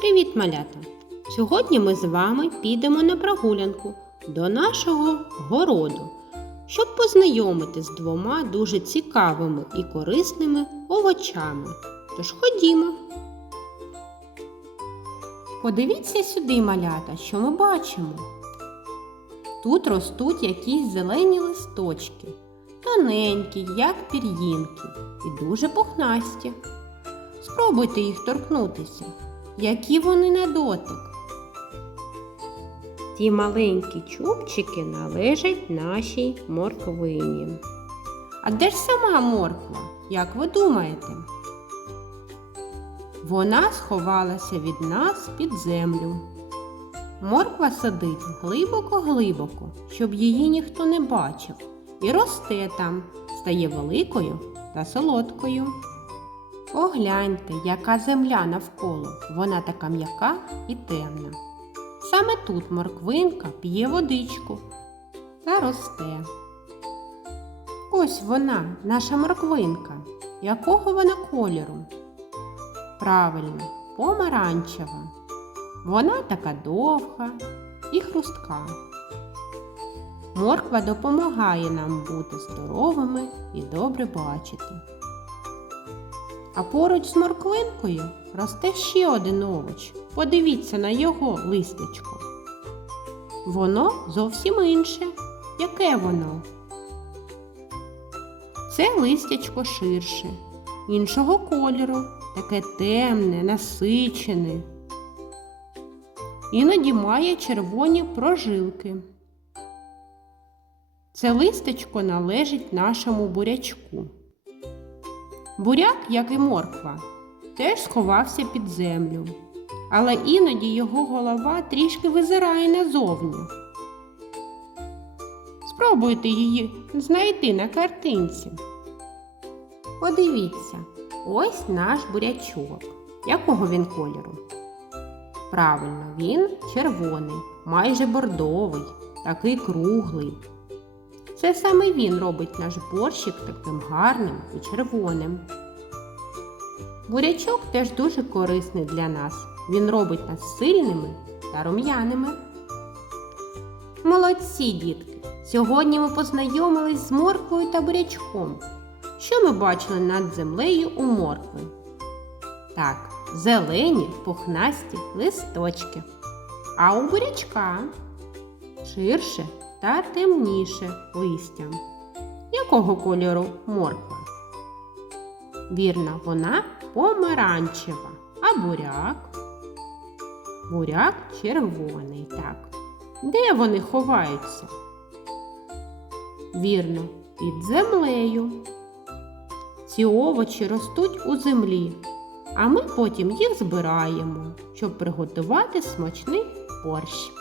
Привіт, малята! Сьогодні ми з вами підемо на прогулянку до нашого городу, щоб познайомити з двома дуже цікавими і корисними овочами. Тож ходімо. Подивіться сюди, малята, що ми бачимо. Тут ростуть якісь зелені листочки, тоненькі, як пір'їнки, і дуже пухнасті. Спробуйте їх торкнутися. Які вони на дотик. Ті маленькі чубчики належать нашій морквині. А де ж сама морква, як ви думаєте? Вона сховалася від нас під землю. Морква сидить глибоко-глибоко, щоб її ніхто не бачив, і росте там, стає великою та солодкою. Погляньте, яка земля навколо, вона така м'яка і темна. Саме тут морквинка п'є водичку та росте. Ось вона, наша морквинка. Якого вона кольору? Правильно, помаранчева. Вона така довга і хрустка. Морква допомагає нам бути здоровими і добре бачити. А поруч з морквинкою росте ще один овоч. Подивіться на його листячко. Воно зовсім інше. Яке воно? Це листячко ширше, іншого кольору, таке темне, насичене. Іноді має червоні прожилки. Це листечко належить нашому бурячку. Буряк, як і морква, теж сховався під землю, але іноді його голова трішки визирає назовні. Спробуйте її знайти на картинці. Подивіться, ось наш бурячок. Якого він кольору? Правильно, він червоний, майже бордовий, такий круглий. Це саме він робить наш борщик таким гарним і червоним. Бурячок теж дуже корисний для нас. Він робить нас сильними та рум'яними. Молодці, дітки! Сьогодні ми познайомились з морквою та бурячком. Що ми бачили над землею у моркви? Так, зелені пухнасті листочки. А у бурячка ширше та темніше листя. Якого кольору морква? Вірно, вона помаранчева, а буряк? Буряк червоний, так. Де вони ховаються? Вірно, під землею. Ці овочі ростуть у землі, а ми потім їх збираємо, щоб приготувати смачний борщ.